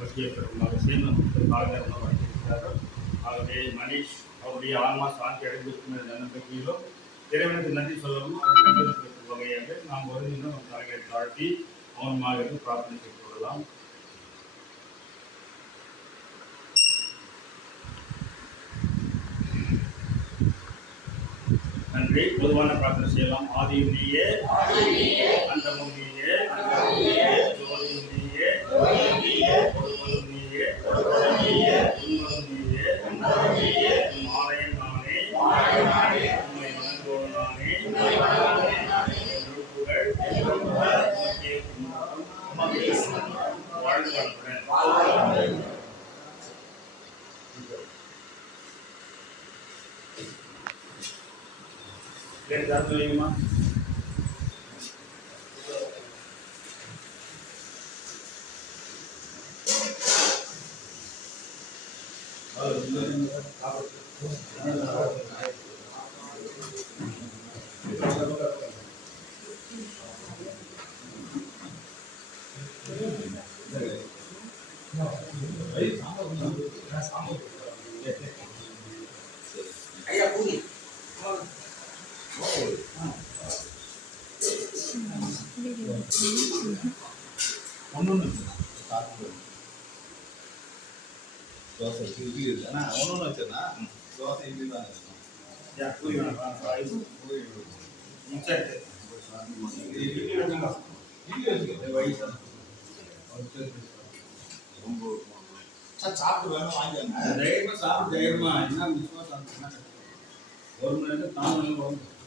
முக்கிய பெருமாள் சேர்ந்து வைத்திருக்கிறார்கள். ஆகவே மணிஷ் அவருடைய ஆன்மா சாந்தி அடைந்திருக்கும் என்ற நம்பிக்கையிலும் இறைவனுக்கு நன்றி சொல்லவும் அவர்கள் வகையாக நாம் ஒரு இன்னும் தலைகளை தாழ்த்தி மௌனமாக இருந்து பிரார்த்தனை செய்து கொள்ளலாம். நன்றி. பொதுவான பிரார்த்தனை செய்யலாம். ஆதியும் நீயே, அந்தமும் நீயே, ஜோதியும் நீயே, கொடுப்பதும் நீயே, உண்மதும் நீயே, மாலையும் நானே, உண்மை வணங்குவோம் நானே, புகழ் வாழ்ந்து வளர்க்கிறேன். தெரியுமா? ஐயா பூரி ஒன்று தோசை இட்லி இருக்குன்னா ஒன்று வச்சேன்னா தோசை இட்லி தான் இருக்கும். பூரி வேணாம், பூரி ரொம்ப சாப்பிட்டு வேணும் வாங்கிக்கோங்க. தைரியமாக சாப்பிட்டு தைரியமா என்ன மிச்சமாக சாப்பிட்டீங்கன்னா 1 மணி நேரம் 4 மணி நேரம்